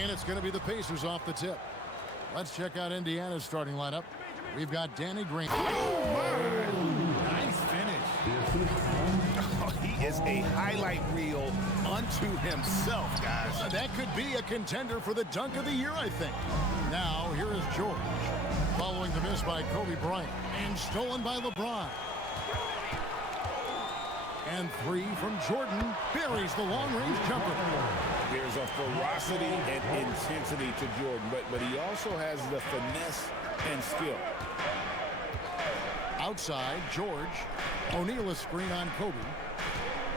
And it's going to be the Pacers off the tip. Let's check out Indiana's starting lineup. We've got Danny Green. Nice finish. Oh, he is a highlight reel unto himself, guys. That could be a contender for the dunk of the year, I think. Now, here is George. Following the miss by Kobe Bryant. And stolen by LeBron. And three from Jordan. Buries the long-range jumper. There's a ferocity and intensity to Jordan, but he also has the finesse and skill. Outside, George. O'Neal a screen on Kobe.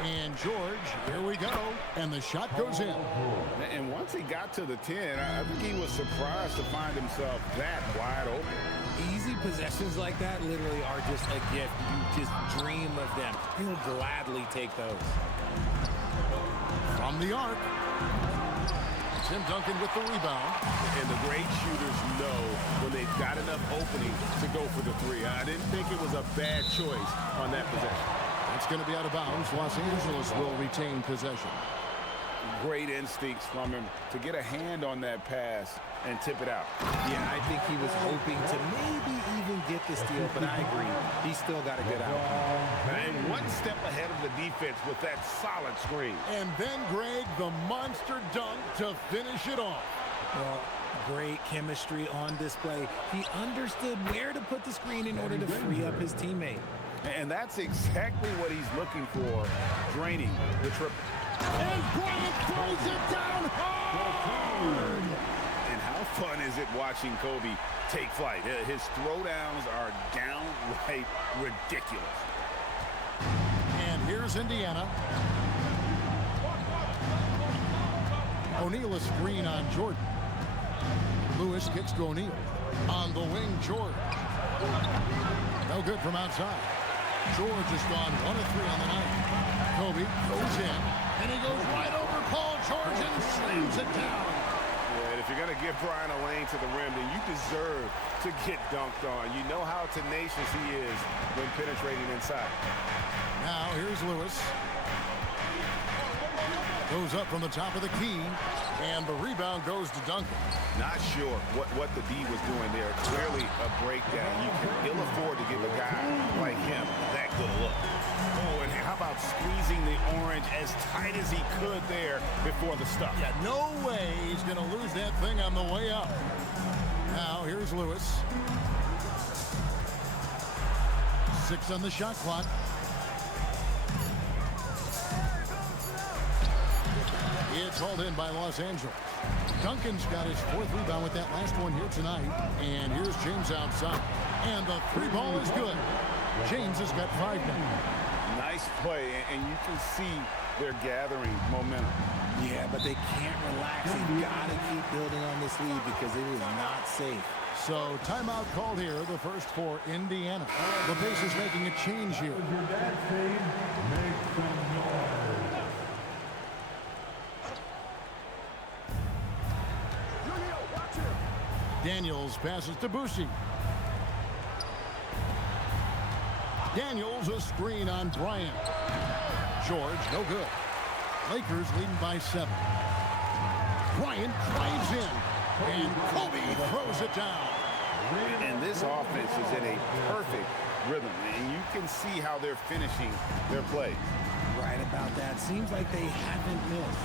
And George, here we go. And the shot goes in. And once he got to the 10, I think he was surprised to find himself that wide open. Easy possessions like that literally are just a gift. You just dream of them. He'll gladly take those. From the arc. Tim Duncan with the rebound. And the great shooters know when they've got enough opening to go for the three. I didn't think it was a bad choice on that possession. It's going to be out of bounds. Los Angeles will retain possession. Great instincts from him to get a hand on that pass and tip it out. Yeah, I think he was hoping to maybe even get the steal, but I agree. He still got a good outcome. And one step ahead of the defense with that solid screen. And then, Greg, the monster dunk to finish it off. Well, great chemistry on display. He understood where to put the screen in order to free up his teammate. And that's exactly what he's looking for, draining the triple. And Bryant throws it down hard! And how fun is it watching Kobe take flight? His throwdowns are downright ridiculous. And here's Indiana. O'Neal a screen on Jordan. Lewis kicks to O'Neal. On the wing, George. No good from outside. George has gone 1 of 3 on the night. Kobe goes in, and he goes right over Paul George and slams it down. Yeah, and if you're going to give Brian a lane to the rim, then you deserve to get dunked on. You know how tenacious he is when penetrating inside. Now here's Lewis. Goes up from the top of the key, and the rebound goes to Duncan. Not sure what the D was doing there. Clearly a breakdown. You can ill afford to give a guy like him that good a look. Oh, and how about squeezing the orange as tight as he could there before the stuff? Yeah, no way he's going to lose that thing on the way up. Now here's Lewis. 6 on the shot clock. It's hauled in by Los Angeles. Duncan's got his 4th rebound with that last one here tonight. And here's James outside. And the 3 ball is good. James has got 5 now. Nice play, and you can see they're gathering momentum. Yeah, but they can't relax. They've got to keep building on this lead because it is not safe. So timeout called here, the first for Indiana. The Pacers making a change here. Daniels passes to Boucher. Daniels a screen on Bryant. George, no good. Lakers leading by 7. Bryant drives in. And Kobe throws it down. And this offense is in a perfect rhythm. And you can see how they're finishing their plays. Right about that. Seems like they haven't missed.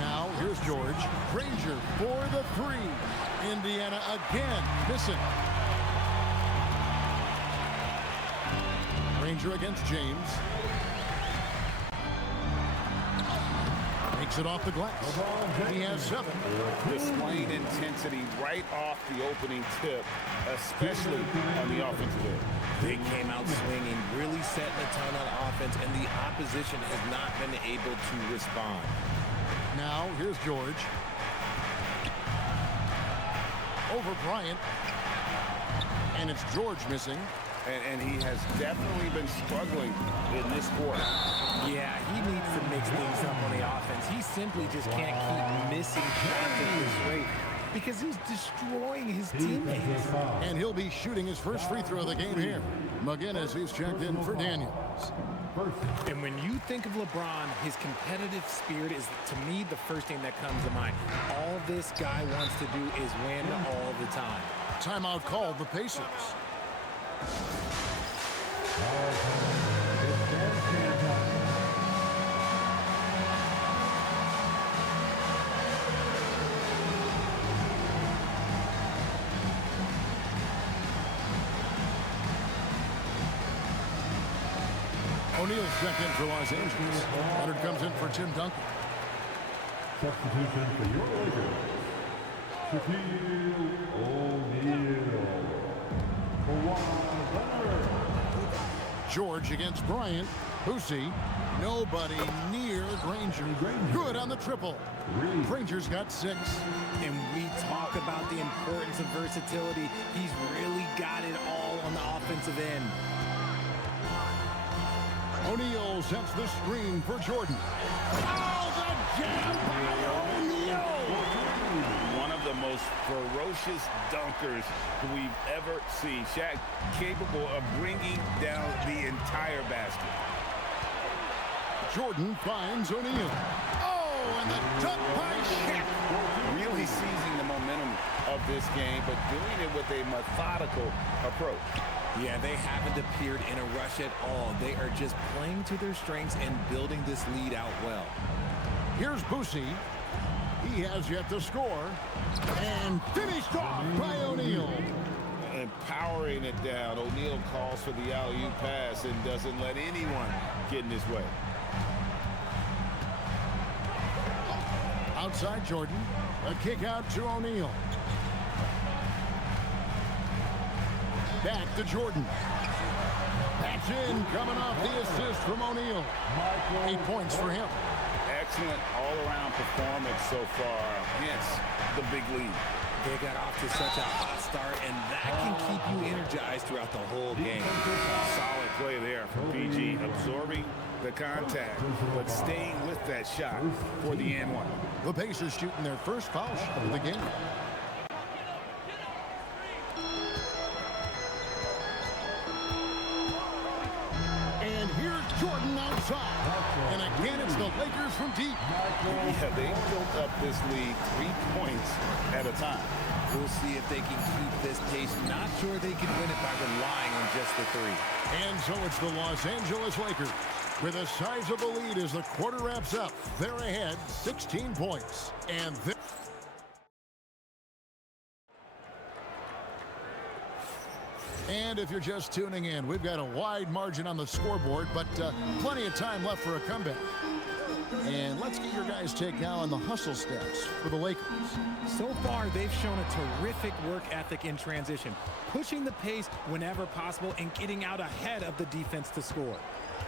Now, here's George. Granger for the 3. Indiana again missing. Granger against James. Makes it off the glass. He has 7. Displaying intensity right off the opening tip, especially on the offensive end. They came out swinging, really setting a ton on offense, and the opposition has not been able to respond. Now, here's George. Over Bryant. And it's George missing. And he has definitely been struggling in this quarter. Yeah, he needs to mix things up on the offense. He simply just can't keep missing shots at this rate because he's destroying his teammates. And he'll be shooting his first free throw of the game here. McGinnis, who's checked in for Daniels. And when you think of LeBron, his competitive spirit is, to me, the first thing that comes to mind. All this guy wants to do is win all the time. Timeout called the Pacers. O'Neal's checked in for Los Angeles. Leonard comes in for Tim Duncan. Substitution for your Lakers. Shaquille O'Neal. Kawhi Leonard. George against Bryant. Boosie. Nobody near Granger. Good on the triple. Granger's got 6. And we talk about the importance of versatility. He's really got it all on the offensive end. O'Neal sets the screen for Jordan. Oh, the jam by O'Neal! One of the most ferocious dunkers we've ever seen. Shaq capable of bringing down the entire basket. Jordan finds O'Neal. Oh, and the dunk by Shaq. Really seizing the momentum of this game, but doing it with a methodical approach. Yeah, they haven't appeared in a rush at all. They are just playing to their strengths and building this lead out well. Here's Boosie. He has yet to score. And finished off by O'Neal. And powering it down. O'Neal calls for the alley-oop pass and doesn't let anyone get in his way. Outside Jordan. A kick out to O'Neal. Back to Jordan. That's in, coming off the assist from O'Neal. 8 points for him. Excellent all-around performance so far, hence the big lead. They got off to such a hot start, and that can keep you energized throughout the whole game. Solid play there from PG, absorbing the contact, but staying with that shot for the and one. The Pacers shooting their first foul shot of the game. And here's Jordan outside. And again, it's the Lakers from deep. Yeah, they built up this lead 3 points at a time. We'll see if they can keep this pace. Not sure they can win it by relying on just the 3. And so it's the Los Angeles Lakers with a sizable lead as the quarter wraps up. They're ahead 16 points. And if you're just tuning in, we've got a wide margin on the scoreboard, but plenty of time left for a comeback. And let's get your guys' take now on the hustle stats for the Lakers. So far, they've shown a terrific work ethic in transition, pushing the pace whenever possible and getting out ahead of the defense to score.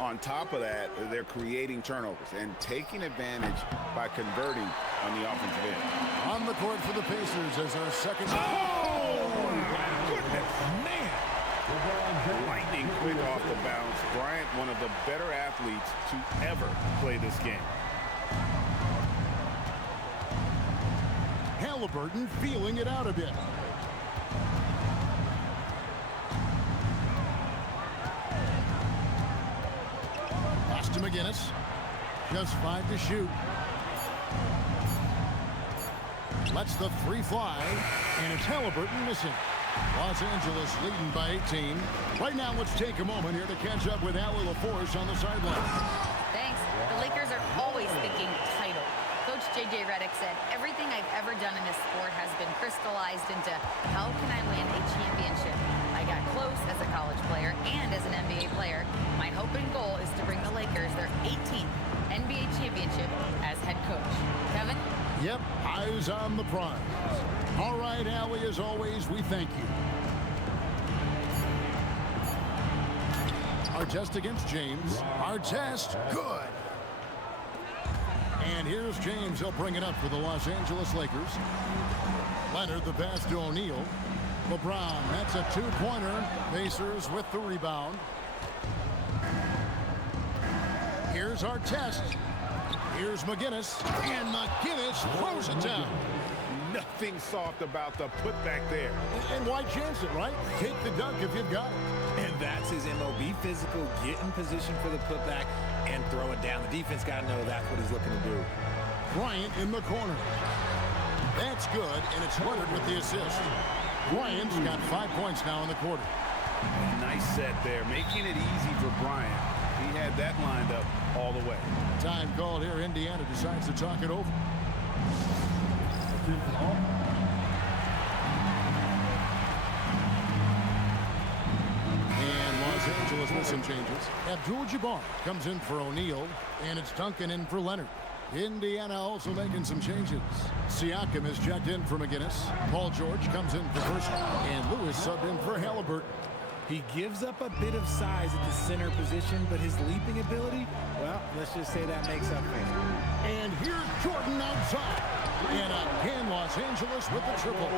On top of that, they're creating turnovers and taking advantage by converting on the offensive end. On the court for the Pacers as our second. Oh, my goodness, man. Lightning quick off the bounce. Bryant, one of the better athletes to ever play this game. Halliburton feeling it out a bit. Pass to McGinnis. Just 5 to shoot. Lets the 3 fly, and it's Halliburton missing. Los Angeles leading by 18. Right now, let's take a moment here to catch up with Allie LaForce on the sideline. Thanks. The Lakers are always thinking title. Coach J.J. Redick said, everything I've ever done in this sport has been crystallized into how can I win a championship? I got close as a college player and as an NBA player. My hope and goal is to bring the Lakers their 18th NBA championship as head coach. Kevin? Yep, eyes on the prize. All right, Allie, as always, we thank you. Artest against James. Artest, good. And here's James. He'll bring it up for the Los Angeles Lakers. Leonard, the pass to O'Neal. LeBron, that's a 2-pointer. Pacers with the rebound. Here's Artest. Here's McGinnis. And McGinnis throws it down. Nothing soft about the putback there. And why chance it, right? Take the dunk if you've got it. And That's his MO. Be physical, get in position for the putback, and throw it down. The defense got to know that's what he's looking to do. Bryant in the corner. That's good, and it's Leonard with the assist. Bryant's got 5 points now in the quarter. Nice set there, making it easy for Bryant. He had that lined up all the way. Time called here. Indiana decides to talk it over. And Los Angeles with some changes. Abdul-Jabbar comes in for O'Neal, and it's Duncan in for Leonard. Indiana also making some changes. Siakam is checked in for McGinnis. Paul George comes in for Person, and Lewis subbed in for Halliburton. He gives up a bit of size at the center position, but his leaping ability, well, let's just say that makes up for it. And here's Jordan outside. And again, Los Angeles with the triple.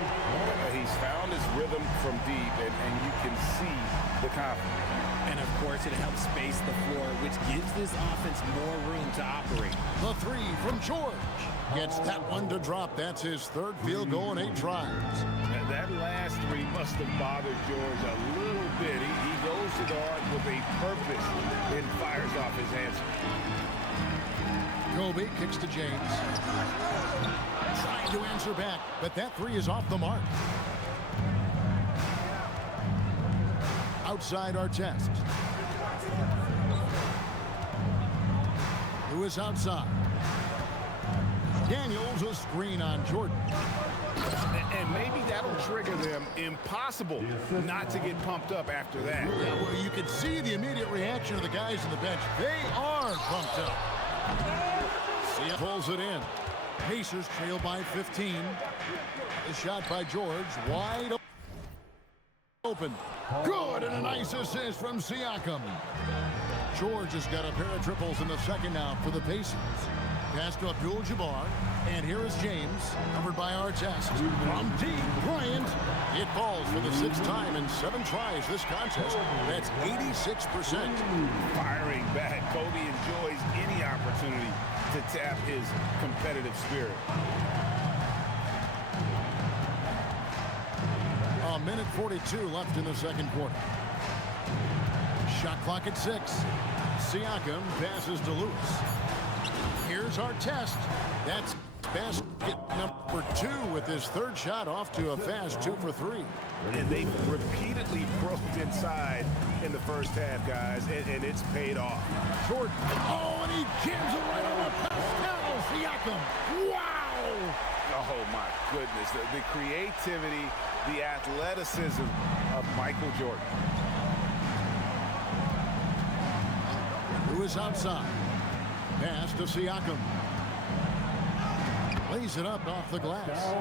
He's found his rhythm from deep, and you can see the confidence. And, of course, it helps space the floor, which gives this offense more room to operate. The three from George. Gets that one to drop. That's his third field goal in 8 tries. And that last three must have bothered George a little bit. He goes to the arc with a purpose and fires off his answer. Kobe kicks to James. Trying to answer back, but that three is off the mark. Outside Artest. Lewis outside. Daniels a screen on Jordan. And maybe that'll trigger them. Impossible not to get pumped up after that. Yeah, well, you can see the immediate reaction of the guys on the bench. They are pumped up. See, pulls it in. Pacers trail by 15. The shot by George, wide open. Good, and a nice assist from Siakam. George has got a pair of triples in the second now for the Pacers. Pass to Abdul-Jabbar, and here is James, covered by Artest. From deep, Bryant. It falls for the 6th time in 7 tries this contest. That's 86%. Firing back, Kobe enjoys any opportunity to tap his competitive spirit. A minute 42 left in the second quarter. Shot clock at 6. Siakam passes to Lewis. Here's Artest. That's basket number 2 with his 3rd shot off to a fast 2 for 3. And they repeatedly broke inside in the first half, guys, and it's paid off. Jordan. Oh, and he jams it right on the Pascal Siakam. Wow! Oh, my goodness. The creativity, the athleticism of Michael Jordan. Lewis outside. Pass to Siakam. Lays it up off the glass.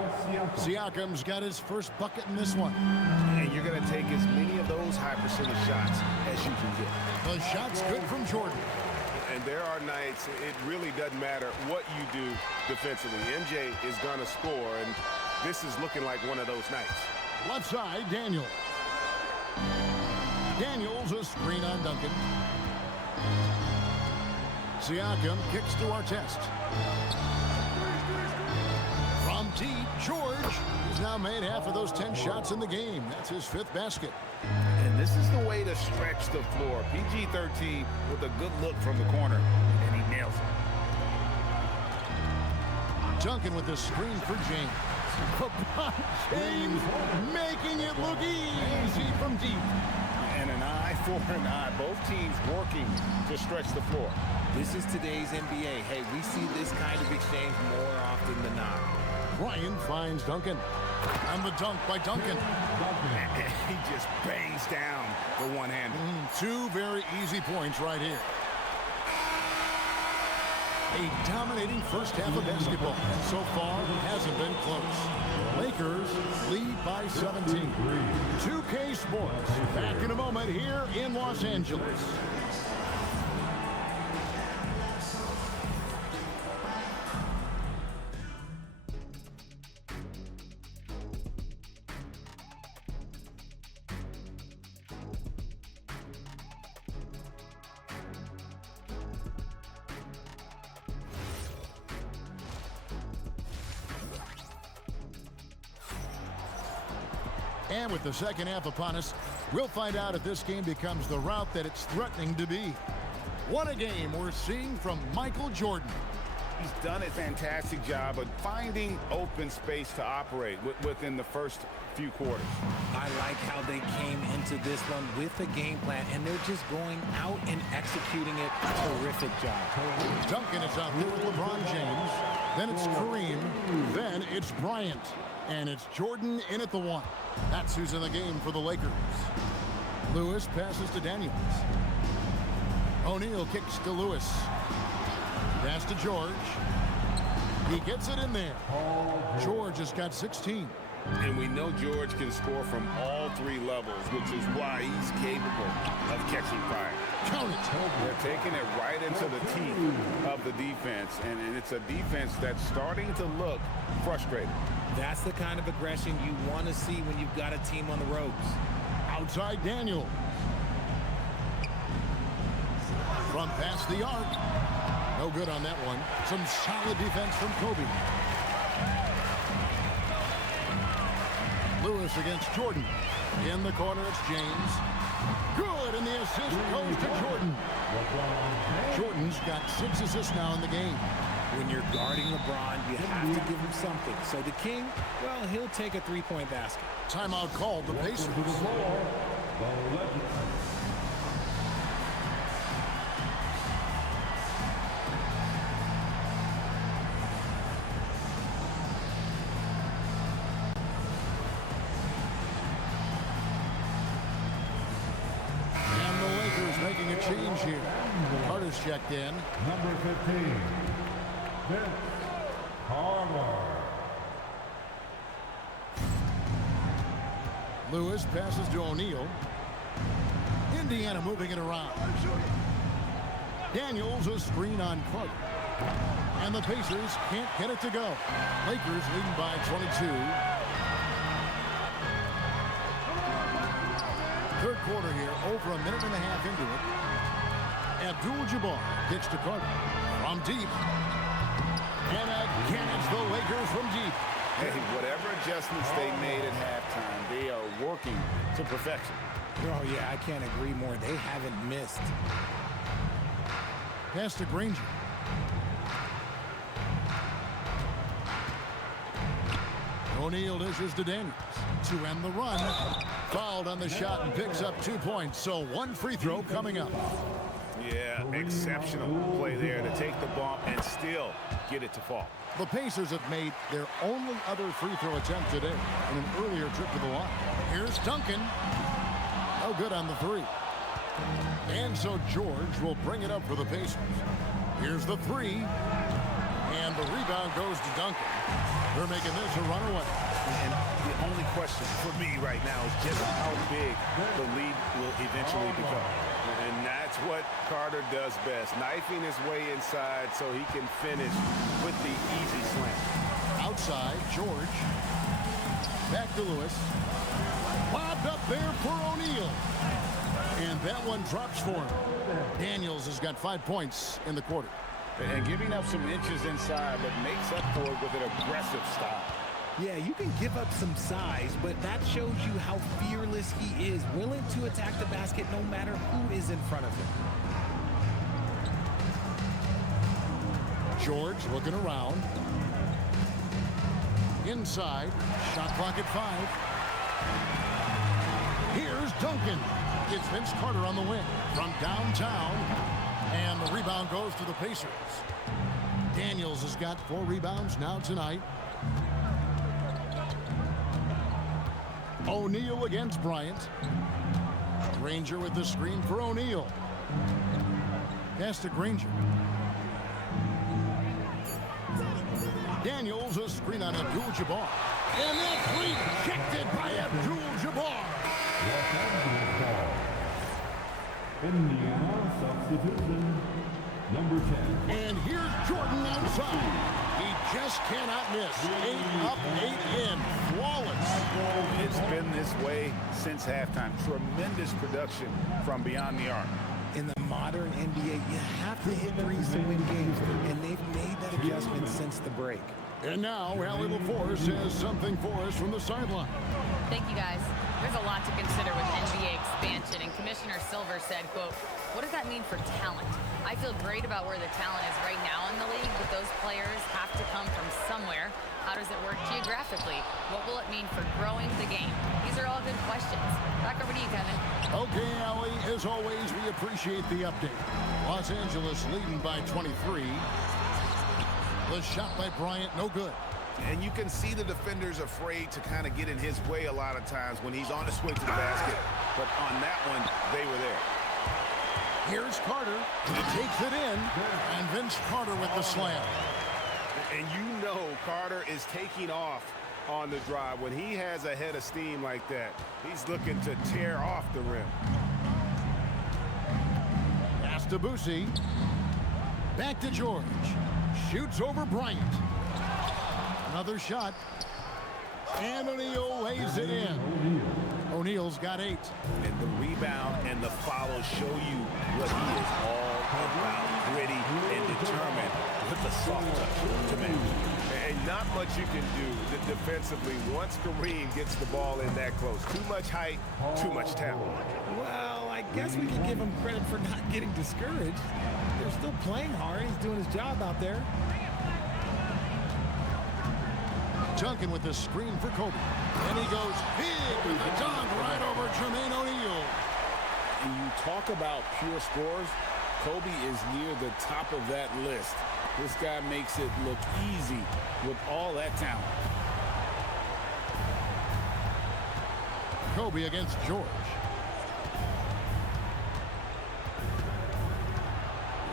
Siakam's got his first bucket in this one. And you're going to take as many of those high percentage shots as you can get. The shot's good from Jordan. And there are nights it really doesn't matter what you do defensively. MJ is going to score, and this is looking like one of those nights. Left side, Daniels. Daniels a screen on Duncan. Siakam kicks to Artest. From deep, George. He's now made half of those 10 shots in the game. That's his 5th basket. And this is the way to stretch the floor. PG-13 with a good look from the corner, and he nails it. Duncan with the screen for James. LeBron James making it look easy from deep. And an eye for an eye. Both teams working to stretch the floor. This is today's NBA. Hey, we see this kind of exchange more often than not. Bryant finds Duncan. And the dunk by Duncan. He just bangs down the one-hander. 2 very easy points right here. A dominating first half of basketball. And so far, it hasn't been close. Lakers lead by 17. 2K Sports. Back in a moment here in Los Angeles. And with the second half upon us, We'll find out if this game becomes the route that it's threatening to be. What a game we're seeing from Michael Jordan. He's done a fantastic job of finding open space to operate within the first few quarters. I like how they came into this one with a game plan, and they're just going out and executing it. Terrific job. Duncan is out there with LeBron James. Then it's Kareem. Then it's Bryant. And it's Jordan in at the one. That's who's in the game for the Lakers. Lewis passes to Daniels. O'Neal kicks to Lewis. Pass to George. He gets it in there. George has got 16. And we know George can score from all three levels, which is why he's capable of catching fire. Count it. They're taking it right into the teeth of the defense, and it's a defense that's starting to look frustrated. That's the kind of aggression you want to see when you've got a team on the ropes. Outside Daniel. From past the arc. No good on that one. Some solid defense from Kobe. Lewis against Jordan. In the corner, it's James. Good, and the assist goes to Jordan. Jordan's got 6 assists now in the game. When you're guarding LeBron, you have to give him something. So the King, well, he'll take a three-point basket. Timeout called the Pacers. And the Lakers making a change here. Carter's checked in. Number 15, Vince Carter. Lewis passes to O'Neal. Indiana moving it around. Daniels a screen on Carter. And the Pacers can't get it to go. Lakers leading by 22. Third quarter here, over a minute and a half into it. Abdul-Jabbar kicks to Carter from deep. And again, it's the Lakers from deep. Hey, whatever adjustments they made at halftime, they are working to perfection. Oh, yeah, I can't agree more. They haven't missed. Pass to Granger. O'Neal dishes to Daniels to end the run. Fouled on the shot and picks up 2 points. So one free throw coming up. Yeah, exceptional play there to take the bump and still get it to fall. The Pacers have made their only other free throw attempt today in an earlier trip to the line. Here's Duncan. No good on the three. And so George will bring it up for the Pacers. Here's the three. And the rebound goes to Duncan. They're making this a runaway. And the only question for me right now is just how big the lead will eventually become. And that's what Carter does best, knifing his way inside so he can finish with the easy slam. Outside, George. Back to Lewis. Lobbed up there for O'Neal. And that one drops for him. Daniels has got 5 points in the quarter. And giving up some inches inside, but makes up for it with an aggressive style. Yeah, you can give up some size, but that shows you how fearless he is, willing to attack the basket no matter who is in front of him. George looking around. Inside, shot clock at 5. Here's Duncan. It's Vince Carter on the wing from downtown. And the rebound goes to the Pacers. Daniels has got 4 rebounds now tonight. O'Neal against Bryant. Granger with the screen for O'Neal. Pass to Granger. Daniels a screen on Abdul-Jabbar. And that's rejected by Abdul-Jabbar. Indiana substitution, number 10. And here's Jordan outside. He just cannot miss. 8 up, 8 in. Flawless. It's been this way since halftime. Tremendous production from beyond the arc. In the modern NBA, you have to hit threes to win games, and they've made that adjustment since the break. And now, Allie LaForce has something for us from the sideline. Thank you, guys. There's a lot to consider with NBA expansion, and Commissioner Silver said, quote, "What does that mean for talent? I feel great about where the talent is right now in the league, but those players have to come from somewhere. How does it work geographically? What will it mean for growing the game?" These are all good questions. Back over to you, Kevin. Okay, Allie, as always, we appreciate the update. Los Angeles leading by 23. The shot by Bryant, no good. And you can see the defenders afraid to kind of get in his way a lot of times when he's on the swing to the basket. But on that one, they were there. Here's Carter. He takes it in, and Vince Carter with the slam. And you know Carter is taking off on the drive. When he has a head of steam like that, he's looking to tear off the rim. Pass to Boosie. Back to George. Shoots over Bryant. Another shot. And O'Neal lays it in. O'Neal's got 8. And the rebound and the follow show you what he is all about. Gritty and determined with the soft touch to match. And not much you can do defensively once Kareem gets the ball in that close. Too much height, too much talent. Well, I guess we can give him credit for not getting discouraged. They're still playing hard. He's doing his job out there. Duncan with the screen for Kobe. And he goes big with the dunk right over Jermaine O'Neal. When you talk about pure scores, Kobe is near the top of that list. This guy makes it look easy with all that talent. Kobe against George.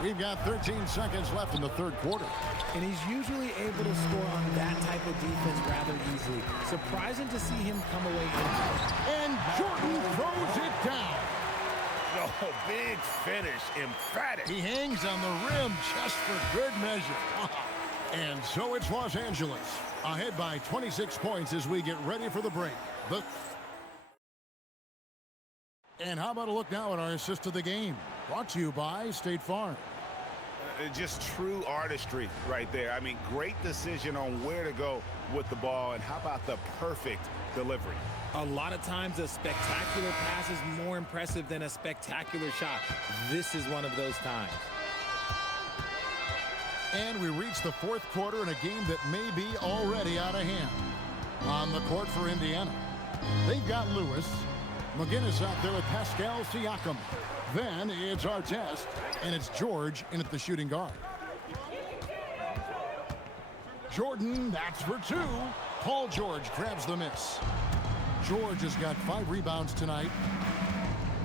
We've got 13 seconds left in the third quarter. And he's usually able to score on that type of defense rather easily. Surprising to see him come away injured. And Jordan throws it down. Oh, big finish, emphatic. He hangs on the rim just for good measure. And so it's Los Angeles, ahead by 26 points as we get ready for the break. And how about a look now at our assist of the game? Brought to you by State Farm. Just true artistry right there. I mean, great decision on where to go with the ball, and how about the perfect delivery? A lot of times a spectacular pass is more impressive than a spectacular shot. This is one of those times. And we reach the fourth quarter in a game that may be already out of hand. On the court for Indiana, they've got Lewis. McGinnis out there with Pascal Siakam. Then it's Artest, and it's George in at the shooting guard. Jordan, that's for 2. Paul George grabs the miss. George has got 5 rebounds tonight.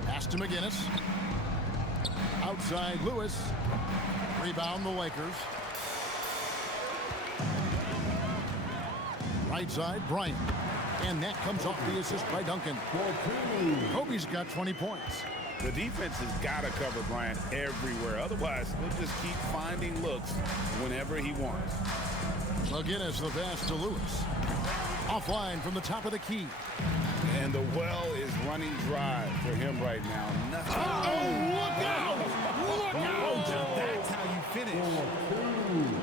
Pass to McGinnis. Outside Lewis. Rebound the Lakers. Right side, Bryant. And that comes off the assist by Duncan. Kobe's got 20 points. The defense has got to cover Bryant everywhere. Otherwise, he'll just keep finding looks whenever he wants. McGinnis the pass to Lewis. Offline from the top of the key. And the well is running dry for him right now. Nothing. Oh, look out! Look out! That's how you finish.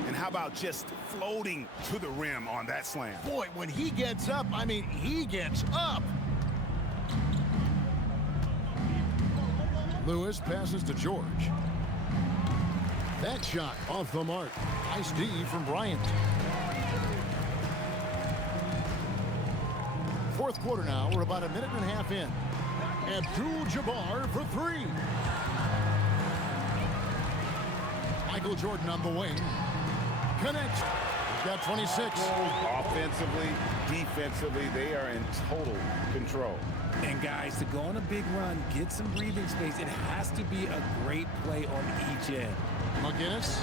And how about just floating to the rim on that slam? Boy, when he gets up, I mean, he gets up. Lewis passes to George. That shot off the mark. Nice D from Bryant. Fourth quarter now. We're about a minute and a half in. Abdul-Jabbar for 3. Michael Jordan on the wing. Connects. He's got 26. Offensively, defensively, they are in total control. And guys, to go on a big run, get some breathing space, it has to be a great play on each end. McGinnis.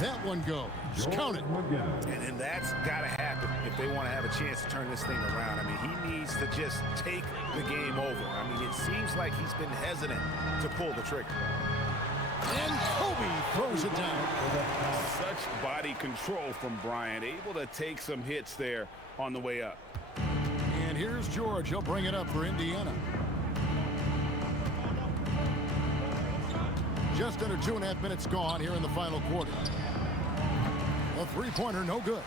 That one goes. Count it. And that's got to happen if they want to have a chance to turn this thing around. I mean, he needs to just take the game over. I mean, it seems like he's been hesitant to pull the trigger. And Kobe throws it down. Such body control from Bryant, able to take some hits there on the way up. And here's George. He'll bring it up for Indiana. Just under 2.5 minutes gone here in the final quarter. A three-pointer, no good.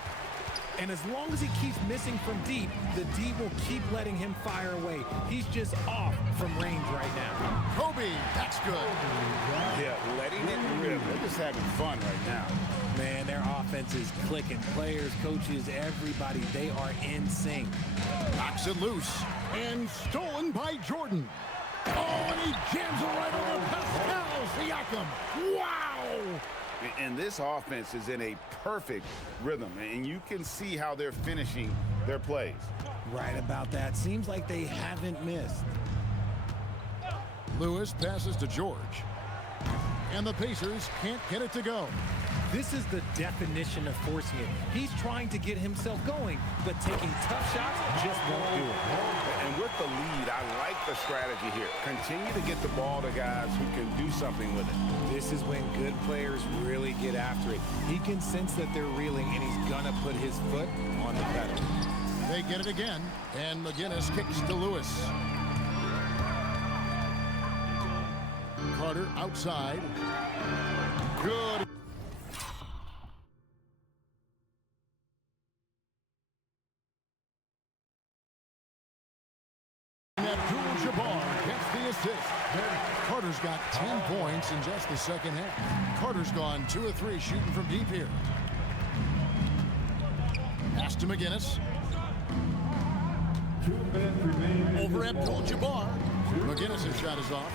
And as long as he keeps missing from deep, the D will keep letting him fire away. He's just off from range right now. Kobe, that's good. Yeah, letting it rip. They're just having fun right now. Man, their offense is clicking. Players, coaches, everybody, they are in sync. Knocks it loose and stolen by Jordan. Oh, and he jams it right over Pascal Siakam. Wow! And this offense is in a perfect rhythm, and you can see how they're finishing their plays. Right about that. Seems like they haven't missed. Lewis passes to George. And the Pacers can't get it to go. This is the definition of forcing it. He's trying to get himself going, but taking tough shots just won't do it. And with the lead, I like the strategy here. Continue to get the ball to guys who can do something with it. This is when good players really get after it. He can sense that they're reeling, and he's going to put his foot on the pedal. They get it again, and McGinnis kicks to Lewis. Carter outside. Good. Abdul-Jabbar gets the assist. Carter's got 10 points in just the second half. Carter's gone 2 of 3 shooting from deep here. Pass to McGinnis. 2 minutes remaining. Over Abdul-Jabbar. McGinnis' shot is off.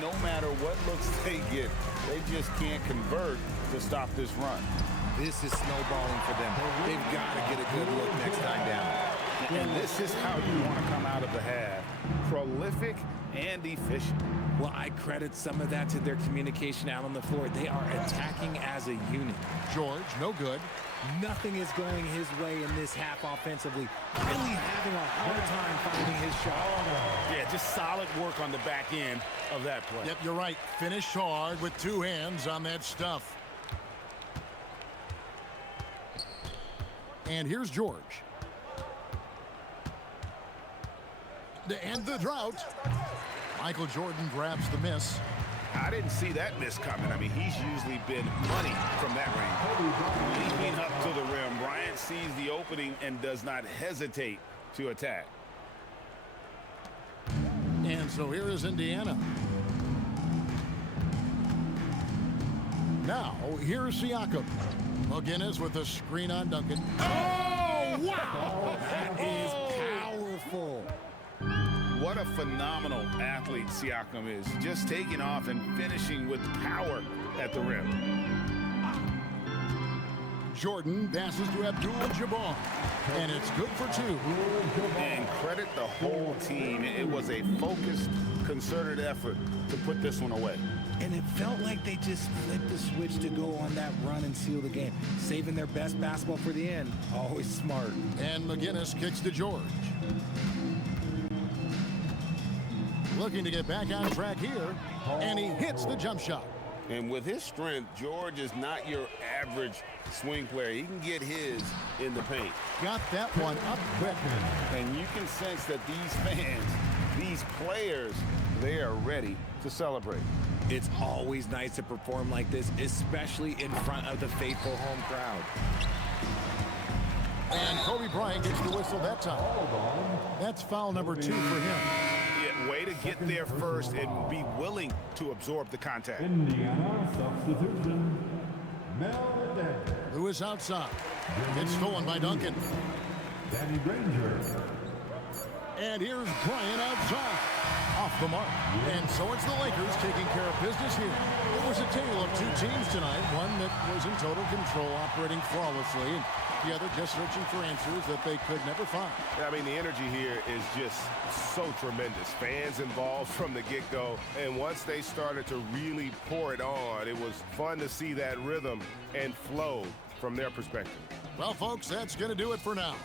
No matter what looks they get, they just can't convert to stop this run. This is snowballing for them. They've got to get a good look next time down. And this is how you want to come out of the half. Prolific and efficient. Well, I credit some of that to their communication out on the floor. They are attacking as a unit. George, no good. Nothing is going his way in this half offensively. Really having a hard time finding his shot. Yeah, just solid work on the back end of that play. Yep, you're right. Finished hard with 2 hands on that stuff. And here's George. To end the drought. Michael Jordan grabs the miss. I didn't see that miss coming. I mean, he's usually been money from that range. Leaping up to the rim, Bryant sees the opening and does not hesitate to attack. And so here is Indiana. Now, here's Siakam. McGinnis with a screen on Duncan. Oh, wow! That is powerful. What a phenomenal athlete Siakam is. Just taking off and finishing with power at the rim. Jordan passes to Abdul-Jabbar. And it's good for 2. And credit the whole team. It was a focused, concerted effort to put this one away. And it felt like they just flipped the switch to go on that run and seal the game. Saving their best basketball for the end. Always smart. And McGinnis kicks to George. Looking to get back on track here. And he hits the jump shot. And with his strength, George is not your average swing player. He can get his in the paint. Got that one up quick. And you can sense that these fans, these players, they are ready to celebrate. It's always nice to perform like this, especially in front of the faithful home crowd. And Kobe Bryant gets the whistle that time. That's foul number 2 for him. Yeah, way to get there first and be willing to absorb the contact. Indiana substitution. Melvin. Lewis outside. It's stolen by Duncan. Danny Granger. And here's Bryant outside. Off the mark. And so it's the Lakers taking care of business here. It was a tale of 2 teams tonight. One that was in total control, operating flawlessly, and the other just searching for answers that they could never find. I mean, the energy here is just so tremendous. Fans involved from the get-go. And once they started to really pour it on, it was fun to see that rhythm and flow from their perspective. Well, folks, that's going to do it for now.